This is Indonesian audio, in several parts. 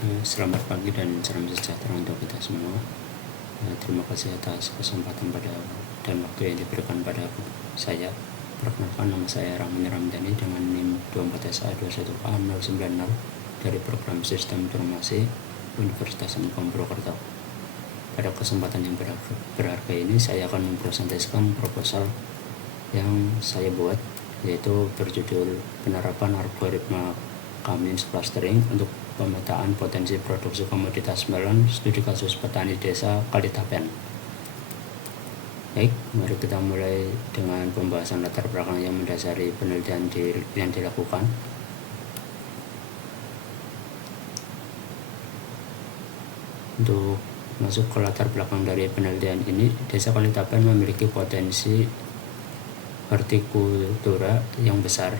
Selamat pagi dan salam sejahtera untuk kita semua. Terima kasih atas kesempatan dan waktu yang diberikan pada saya. Perkenalkan, nama saya Rahman Ramdhani dengan NIM 24SA21A090 dari Program Sistem Informasi Universitas Ankom Purwokerto. Pada kesempatan yang berharga ini, saya akan mempresentasikan proposal yang saya buat, yaitu berjudul Penerapan Algoritma Cummins Clustering untuk pemetaan potensi produksi komoditas melon, studi kasus petani desa Kalitapen. Baik, mari kita mulai dengan pembahasan latar belakang yang mendasari penelitian yang dilakukan. Untuk masuk ke latar belakang dari penelitian ini, desa Kalitapen memiliki potensi hortikultura yang besar,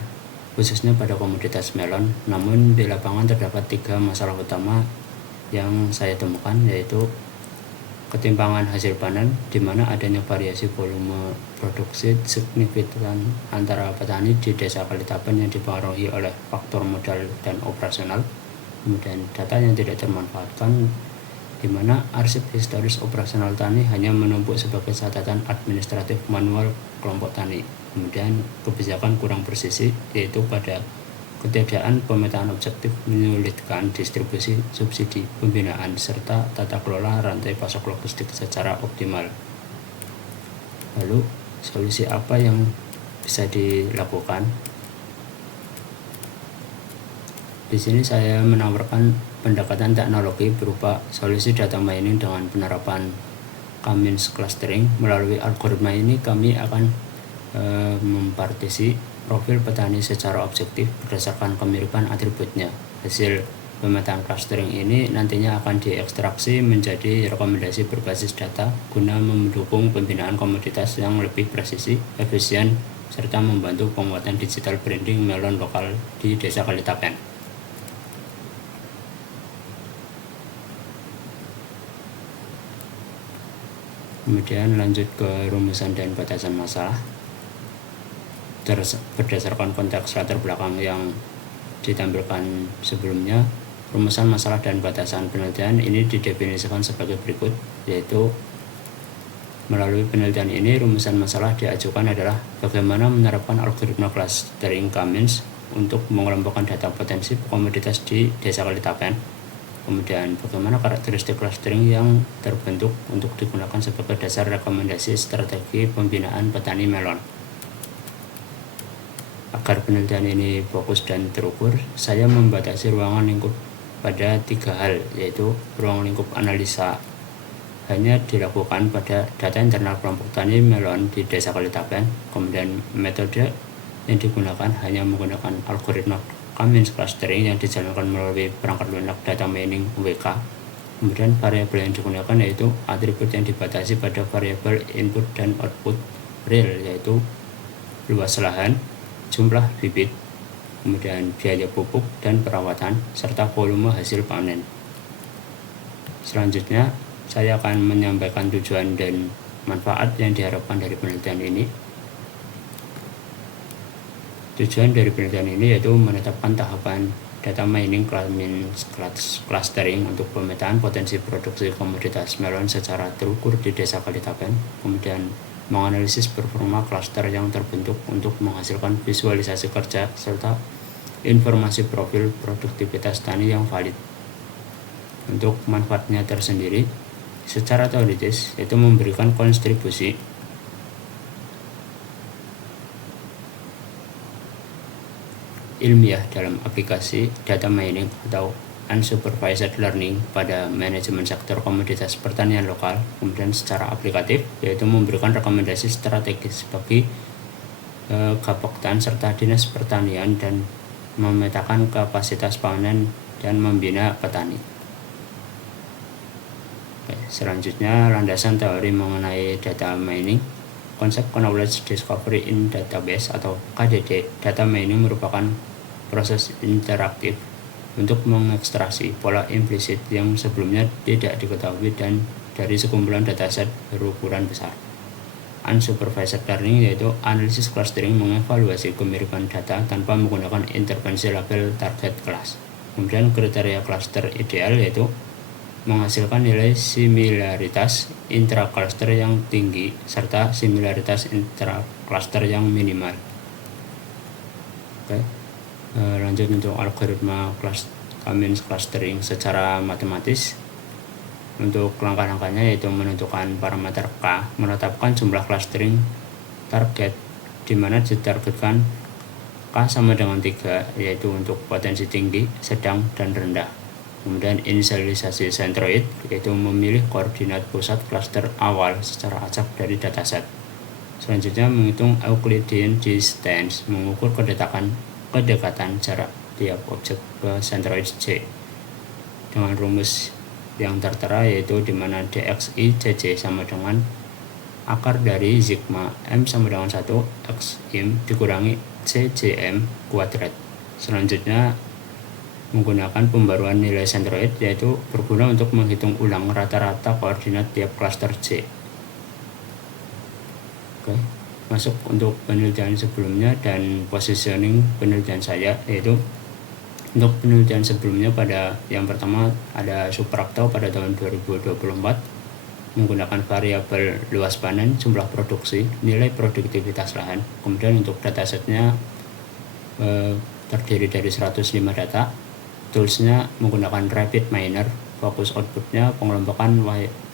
khususnya pada komoditas melon. Namun di lapangan terdapat 3 masalah utama yang saya temukan, yaitu ketimpangan hasil panen, di mana adanya variasi volume produksi signifikan antara petani di desa Kalitapen yang dipengaruhi oleh faktor modal dan operasional. Kemudian data yang tidak termanfaatkan, di mana arsip historis operasional tani hanya menumpuk sebagai catatan administratif manual kelompok tani. Kemudian kebijakan kurang presisi, yaitu pada ketiadaan pemetaan objektif menyulitkan distribusi subsidi, pembinaan, serta tata kelola rantai pasok logistik secara optimal. Lalu, solusi apa yang bisa dilakukan? Di sini saya menawarkan pendekatan teknologi berupa solusi data mining dengan penerapan Cummins Clustering. Melalui algoritma ini, kami akan mempartisi profil petani secara objektif berdasarkan kemiripan atributnya. Hasil pemetaan clustering ini nantinya akan diekstraksi menjadi rekomendasi berbasis data guna mendukung pembinaan komoditas yang lebih presisi, efisien, serta membantu penguatan digital branding melon lokal di desa Kalitapen. Kemudian lanjut ke rumusan dan batasan masalah. Berdasarkan konteks latar belakang yang ditampilkan sebelumnya, rumusan masalah dan batasan penelitian ini didefinisikan sebagai berikut, yaitu melalui penelitian ini rumusan masalah diajukan adalah bagaimana menerapkan algoritma clustering Cummins untuk mengelompokkan data potensi komoditas di desa Kalitapen. Kemudian bagaimana karakteristik clustering yang terbentuk untuk digunakan sebagai dasar rekomendasi strategi pembinaan petani melon. Agar penelitian ini fokus dan terukur, saya membatasi ruangan lingkup pada 3 hal, yaitu ruang lingkup analisa hanya dilakukan pada data internal kelompok tani melon di desa Kalitapen. Kemudian metode yang digunakan hanya menggunakan algoritma Cummins Clustering yang dijalankan melalui perangkat lunak data mining WK. Kemudian variabel yang digunakan yaitu atribut yang dibatasi pada variabel input dan output real, yaitu luas lahan, jumlah bibit, kemudian biaya pupuk dan perawatan, serta volume hasil panen. Selanjutnya, saya akan menyampaikan tujuan dan manfaat yang diharapkan dari penelitian ini. Tujuan dari penelitian ini yaitu menetapkan tahapan data mining Cummins Clustering untuk pemetaan potensi produksi komoditas melon secara terukur di desa Kalitapen, kemudian menganalisis performa cluster yang terbentuk untuk menghasilkan visualisasi kerja serta informasi profil produktivitas tani yang valid. Untuk manfaatnya tersendiri, secara teoritis yaitu memberikan kontribusi ilmiah dalam aplikasi data mining atau unsupervised learning pada manajemen sektor komoditas pertanian lokal. Kemudian secara aplikatif yaitu memberikan rekomendasi strategis bagi Gapoktan serta Dinas Pertanian dan memetakan kapasitas panen dan membina petani. Selanjutnya, landasan teori mengenai data mining. Konsep Knowledge Discovery in Database atau KDD. Data mining merupakan proses interaktif untuk mengekstraksi pola implisit yang sebelumnya tidak diketahui dan dari sekumpulan dataset berukuran besar. Unsupervised learning yaitu analisis clustering mengevaluasi kemiripan data tanpa menggunakan intervensi label target kelas. Kemudian kriteria cluster ideal yaitu menghasilkan nilai similaritas intra-cluster yang tinggi serta similaritas intra-cluster yang minimal. Oke. Lanjut untuk algoritma K-means clustering secara matematis. Untuk langkah-langkahnya yaitu menentukan parameter K, menetapkan jumlah clustering target di mana ditargetkan K sama dengan 3, yaitu untuk potensi tinggi, sedang, dan rendah. Kemudian inisialisasi centroid, yaitu memilih koordinat pusat cluster awal secara acak dari dataset. Selanjutnya menghitung Euclidean distance, mengukur kedekatan jarak tiap objek ke centroid C dengan rumus yang tertera, yaitu di mana dxi cc sama dengan akar dari sigma m sama dengan 1 x im dikurangi cjm kuadrat. Selanjutnya menggunakan pembaruan nilai centroid, yaitu berguna untuk menghitung ulang rata-rata koordinat tiap cluster C. Oke, masuk untuk penelitian sebelumnya dan positioning penelitian saya, yaitu untuk penelitian sebelumnya pada yang pertama ada Suprapto pada tahun 2024 menggunakan variabel luas panen, jumlah produksi, nilai produktivitas lahan. Kemudian untuk datasetnya terdiri dari 105 data. Toolsnya menggunakan Rapid Miner. Fokus outputnya pengelompokan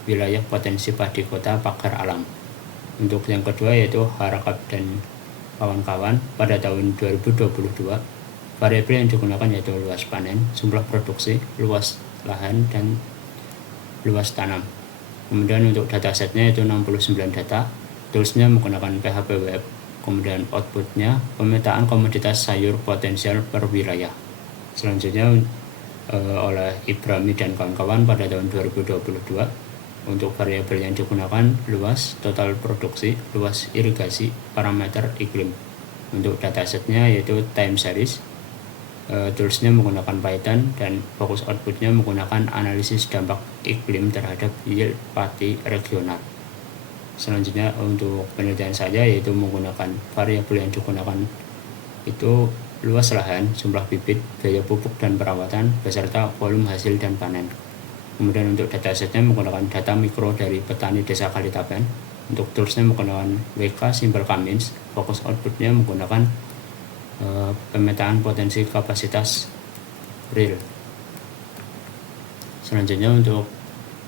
wilayah potensi padi kota pagar alam. Untuk yang kedua yaitu Harakap dan kawan-kawan pada tahun 2022. Variabel yang digunakan yaitu luas panen, jumlah produksi, luas lahan, dan luas tanam. Kemudian untuk datasetnya itu 69 data. Toolsnya menggunakan PHP Web. Kemudian outputnya pemetaan komoditas sayur potensial per wilayah. Selanjutnya oleh Ibrahimi dan kawan-kawan pada tahun 2022. Untuk variabel yang digunakan luas total produksi, luas irigasi, parameter iklim. Untuk datasetnya yaitu time series. Toolsnya menggunakan Python dan fokus outputnya menggunakan analisis dampak iklim terhadap yield padi regional. Selanjutnya untuk penelitian saya yaitu menggunakan variabel yang digunakan itu luas lahan, jumlah bibit, biaya pupuk dan perawatan, beserta volume hasil dan panen. Kemudian untuk datasetnya menggunakan data mikro dari petani desa Kalitapen. Untuk toolsnya menggunakan WK Simple K-means. Fokus outputnya menggunakan pemetaan potensi kapasitas real. Selanjutnya untuk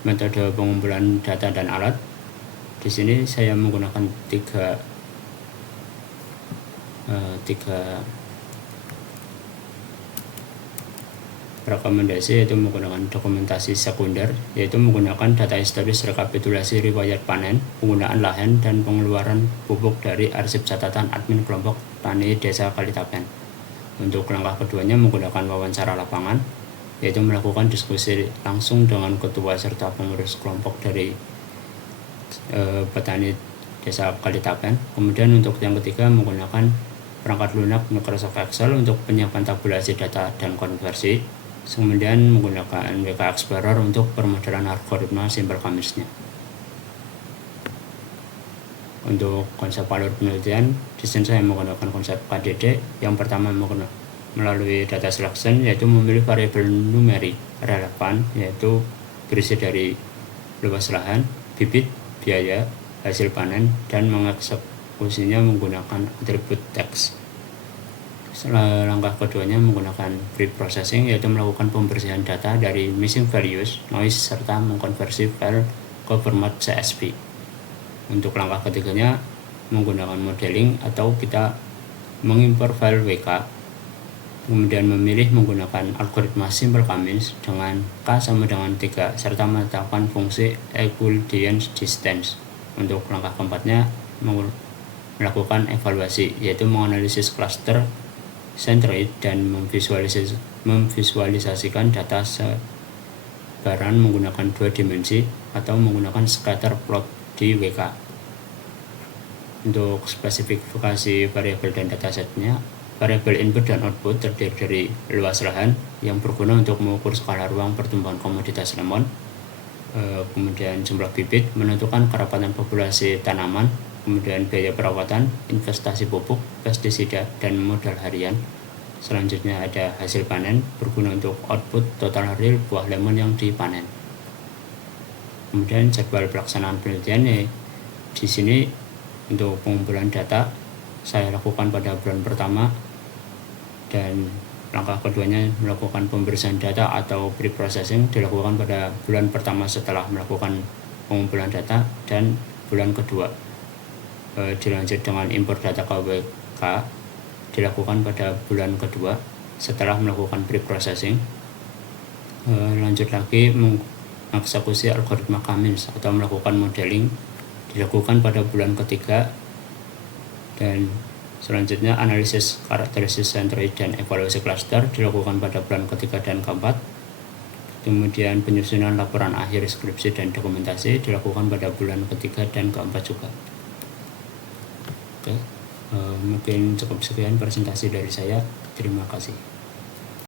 metode pengumpulan data dan alat. Di sini saya menggunakan tiga rekomendasi, yaitu menggunakan dokumentasi sekunder, yaitu menggunakan data historis rekapitulasi riwayat panen, penggunaan lahan, dan pengeluaran pupuk dari arsip catatan admin kelompok tani desa Kalitapen. Untuk langkah keduanya menggunakan wawancara lapangan, yaitu melakukan diskusi langsung dengan ketua serta pengurus kelompok dari petani desa Kalitapen. Kemudian untuk yang ketiga menggunakan perangkat lunak Microsoft Excel untuk penyiapan tabulasi data dan konversi. Kemudian menggunakan WK Explorer untuk permodalan algoritma Simple K-means-nya. Untuk konsep alur penelitian, di sini saya menggunakan konsep KDD. Yang pertama melalui data selection, yaitu memilih variabel numerik relevan, yaitu berisi dari luas lahan, bibit, biaya, hasil panen, dan mengeksekusinya menggunakan atribut teks. Langkah keduanya menggunakan pre-processing, yaitu melakukan pembersihan data dari missing values, noise, serta mengkonversi file ke format CSV. Untuk langkah ketiganya menggunakan modeling, atau kita mengimpor file WK, kemudian memilih menggunakan algoritma Simple K-means dengan K sama dengan 3, serta menetapkan fungsi Euclidean distance. Untuk langkah keempatnya melakukan evaluasi, yaitu menganalisis cluster centroid dan memvisualisasikan data sebaran menggunakan 2 dimensi atau menggunakan scatter plot di WK. Untuk spesifikasi variabel dan datasetnya, variabel input dan output terdiri dari luas lahan yang berguna untuk mengukur skala ruang pertumbuhan komoditas lemon, kemudian jumlah bibit, menentukan kerapatan populasi tanaman, kemudian biaya perawatan, investasi pupuk, pestisida, dan modal harian. Selanjutnya ada hasil panen, berguna untuk output total real buah lemon yang dipanen. Kemudian jadwal pelaksanaan penelitian, di sini untuk pengumpulan data saya lakukan pada bulan pertama, dan langkah keduanya melakukan pembersihan data atau pre-processing dilakukan pada bulan pertama setelah melakukan pengumpulan data, dan bulan kedua dilanjut dengan impor data KWK dilakukan pada bulan kedua setelah melakukan pre-processing. Lanjut lagi mengeksekusi algoritma K-means atau melakukan modeling dilakukan pada bulan ketiga, dan selanjutnya analisis karakteristik sentroid dan evaluasi cluster dilakukan pada bulan ketiga dan keempat. Kemudian penyusunan laporan akhir skripsi dan dokumentasi dilakukan pada bulan ketiga dan keempat juga. Oke, mungkin cukup sekian presentasi dari saya. Terima kasih.